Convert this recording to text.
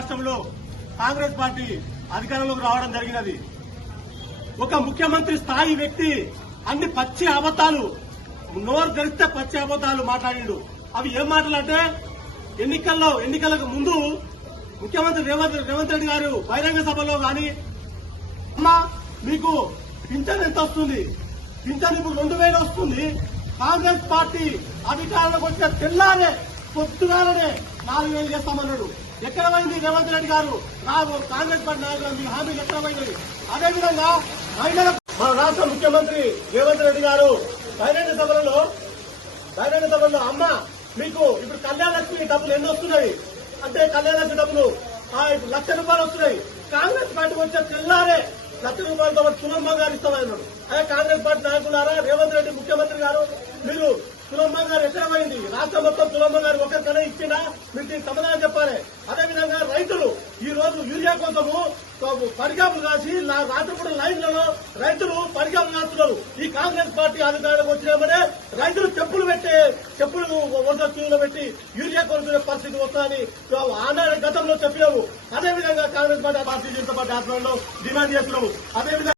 రాష్ట్రంలో కాంగ్రెస్ పార్టీ అధికారంలోకి రావడం జరిగినది. ఒక ముఖ్యమంత్రి స్థాయి వ్యక్తి అన్ని పచ్చి అబద్దాలు, నోరు తెరిస్తే పచ్చి అబద్దాలు మాట్లాడిండు. అవి ఏం మాటలంటే, ఎన్నికలకు ముందు ముఖ్యమంత్రి రేవంత్ రెడ్డి గారు బహిరంగ సభలో గాని, అమ్మా మీకు పింఛన్ ఎంత వస్తుంది, పింఛన్ ఇప్పుడు 2000 వస్తుంది, కాంగ్రెస్ పార్టీ అధికారంలోకి వచ్చిన తెల్లారే పొద్దుగాలనే 4000 చేస్తామన్నాడు. ఎక్కడ పోయింది రేవంత్ రెడ్డి గారు? కాంగ్రెస్ పార్టీ నాయకులు మీ హామీలు ఎక్కడ పోయింది? అదేవిధంగా మన రాష్ట్ర ముఖ్యమంత్రి రేవంత్ రెడ్డి గారు బహిరంగ సభలో అమ్మ మీకు ఇప్పుడు కళ్యాణ లక్ష్మి డబ్బులు ఎన్ని వస్తున్నాయి అంటే, కళ్యాణ లక్ష్మి డబ్బులు ఇప్పుడు ₹1,00,000 వస్తున్నాయి. కాంగ్రెస్ పార్టీకి వచ్చే తెల్లారే ₹1,00,000 సులభంగా గారు ఇస్తామన్నాడు. అదే కాంగ్రెస్ పార్టీ నాయకులారా, రేవంత్ రెడ్డి ముఖ్యమంత్రి గారు, మీరు సులభంగా గారు ఎక్కడ పోయింది? రాష్ట్రం మొత్తం సులభంగా గారు ఒకరికైనా ఇచ్చినా మీరు దీనికి సమాధానం చెప్పాలి. అదేవిధంగా రైతులు ఈ రోజు యూరియా కోసము పరిగాపులు కాసి రాత్రిపూట లైన్లలో రైతులు పరిగాపులు కాస్తున్నారు. ఈ కాంగ్రెస్ పార్టీ అధికారంలోకి వచ్చినామనే రైతులు చెప్పులు వంద క్యూలో పెట్టి యూరియా కొనుక్కునే పరిస్థితి వస్తుందని ఆనాడు గతంలో చెప్పినాము. అదేవిధంగా కాంగ్రెస్ పార్టీ భారతీయ జనతా పార్టీ ఆధ్వర్యంలో డిమాండ్ చేస్తున్నాము. అదేవిధంగా